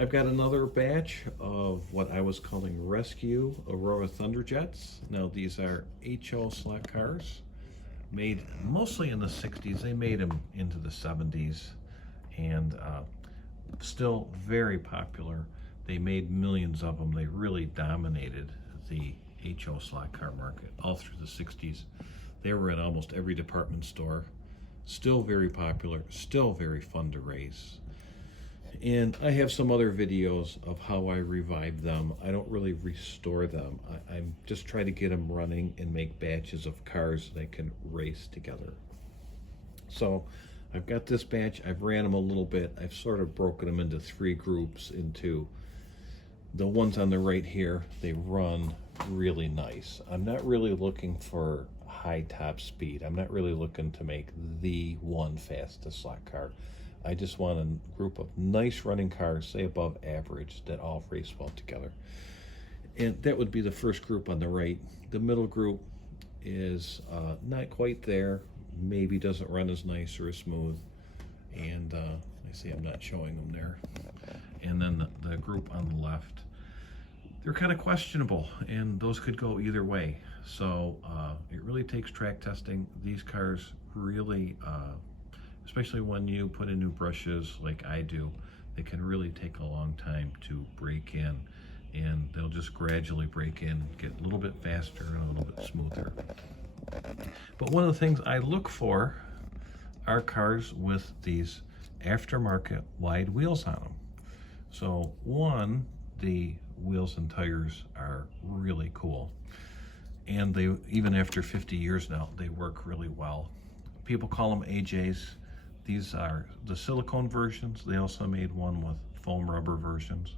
I've got another batch of what I was calling Rescue Aurora Thunderjets. Now these are HO slot cars, made mostly in the 60s. They made them into the 70s, and still very popular. They made millions of them. They really dominated the HO slot car market all through the 60s. They were in almost every department store. Still very popular, still very fun to race. And I have some other videos of how I revive them. I don't really restore them. I'm just trying to get them running and make batches of cars that can race together. So I've got this batch. I've ran them a little bit. I've sort of broken them into three groups. Into the ones on the right here, they run really nice. I'm not really looking for high top speed. I'm not really looking to make the one fastest slot car. I just want a group of nice running cars, say above average, that all race well together. And that would be the first group on the right. The middle group is not quite there, maybe doesn't run as nice or as smooth. And I see I'm not showing them there. And then the group on the left, they're kind of questionable, and those could go either way. So it really takes track testing. These cars really, especially when you put in new brushes like I do, they can really take a long time to break in, and they'll just gradually break in, get a little bit faster and a little bit smoother. But one of the things I look for are cars with these aftermarket wide wheels on them. So one, the wheels and tires are really cool, and they, even after 50 years now, they work really well. People call them AJs. These are the silicone versions. They also made one with foam rubber versions,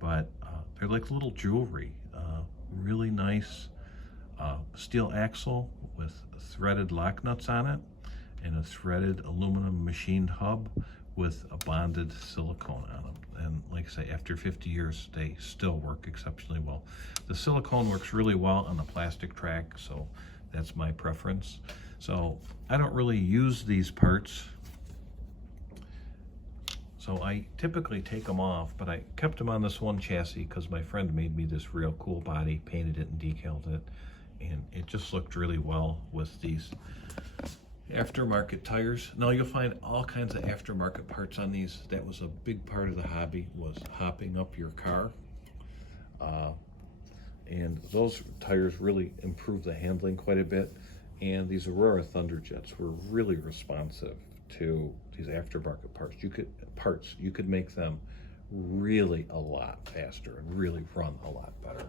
but they're like little jewelry. Really nice steel axle with threaded lock nuts on it, and a threaded aluminum machined hub with a bonded silicone on them. And like I say, after 50 years, they still work exceptionally well. The silicone works really well on the plastic track, so that's my preference. So I don't really use these parts, so I typically take them off, but I kept them on this one chassis because my friend made me this real cool body, painted it and decaled it, and it just looked really well with these aftermarket tires. Now you'll find all kinds of aftermarket parts on these. That was a big part of the hobby, was hopping up your car. And those tires really improved the handling quite a bit. And these Aurora Thunderjets were really responsive to these aftermarket parts. You could make them really a lot faster and really run a lot better.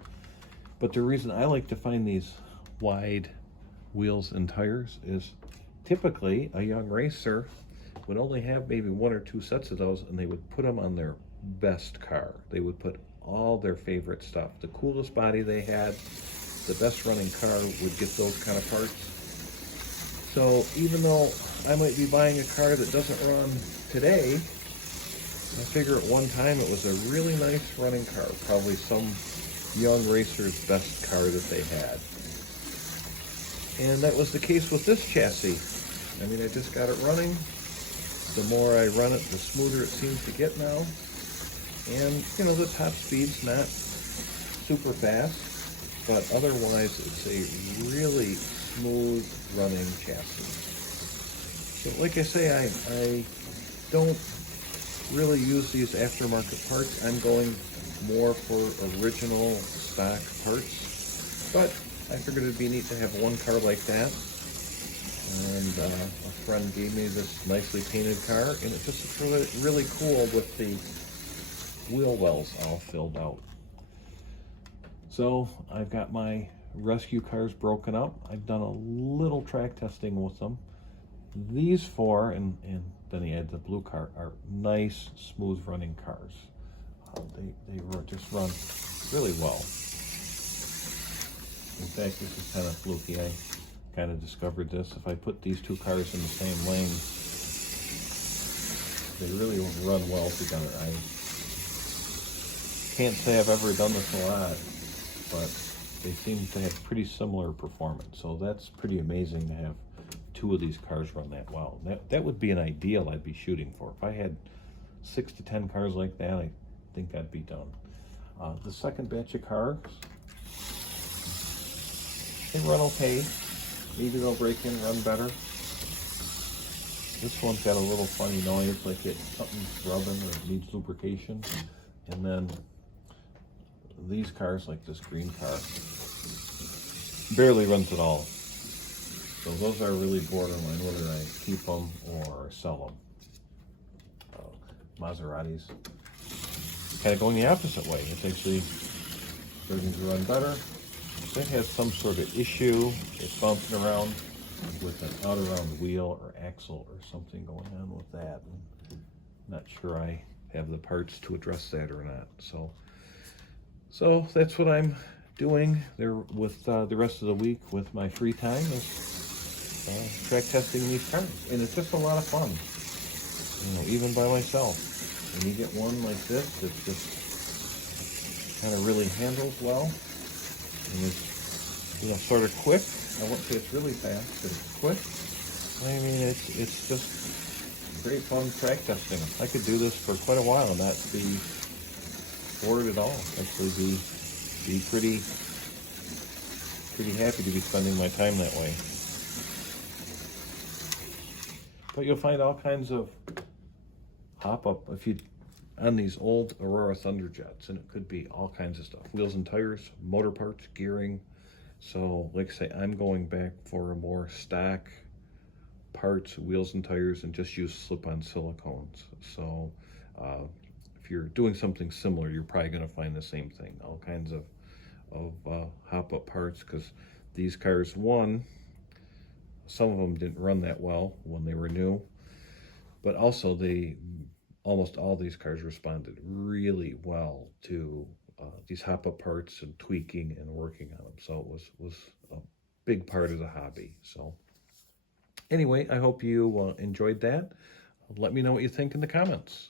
But the reason I like to find these wide wheels and tires is typically a young racer would only have maybe one or two sets of those, and they would put them on their best car. They would put all their favorite stuff. The coolest body they had, the best running car would get those kind of parts. So even though I might be buying a car that doesn't run today, I figure at one time it was a really nice running car, probably some young racer's best car that they had. And that was the case with this chassis. I mean, I just got it running. The more I run it, the smoother it seems to get now. And, you know, the top speed's not super fast, but otherwise it's a really smooth running chassis. So like I say, I don't really use these aftermarket parts. I'm going more for original stock parts, but I figured it'd be neat to have one car like that. And a friend gave me this nicely painted car, and it just looks really, really cool with the wheel wells all filled out. So I've got my rescue cars broken up. I've done a little track testing with them. These four, and then he had the blue car, are nice, smooth running cars. They just run really well. In fact, this is kind of fluky. I kind of discovered this. If I put these two cars in the same lane, they really run well together. I can't say I've ever done this a lot, but they seem to have pretty similar performance. So that's pretty amazing to have two of these cars run that well. That would be an ideal I'd be shooting for. If I had 6 to 10 cars like that, I think I'd be done. The second batch of cars, they run okay. Maybe they'll break in, run better. This one's got a little funny noise, like something's rubbing or needs lubrication. And then these cars, like this green car, barely runs at all. So those are really borderline, whether I keep them or sell them. Maseratis, kind of going the opposite way. It's actually starting to run better. It has some sort of issue. It's bouncing around with an out-around wheel or axle or something going on with that. I'm not sure I have the parts to address that or not. So that's what I'm doing there with the rest of the week with my free time, is track testing these cars. And it's just a lot of fun, even by myself. When you get one like this that just kind of really handles well, and it's sort of quick. I won't say it's really fast, but it's quick. I mean, it's just great fun track testing. I could do this for quite a while and not be bored at all. Actually be pretty happy to be spending my time that way. But you'll find all kinds of hop-up on these old Aurora Thunderjets, and it could be all kinds of stuff. Wheels and tires, motor parts, gearing. So, like I say, I'm going back for a more stock parts, wheels and tires, and just use slip-on silicones. So, if you're doing something similar, you're probably going to find the same thing. All kinds of hop-up parts, because these cars, some of them didn't run that well when they were new, but also almost all these cars responded really well to these hop-up parts and tweaking and working on them. So it was a big part of the hobby. So anyway, I hope you enjoyed that. Let me know what you think in the comments.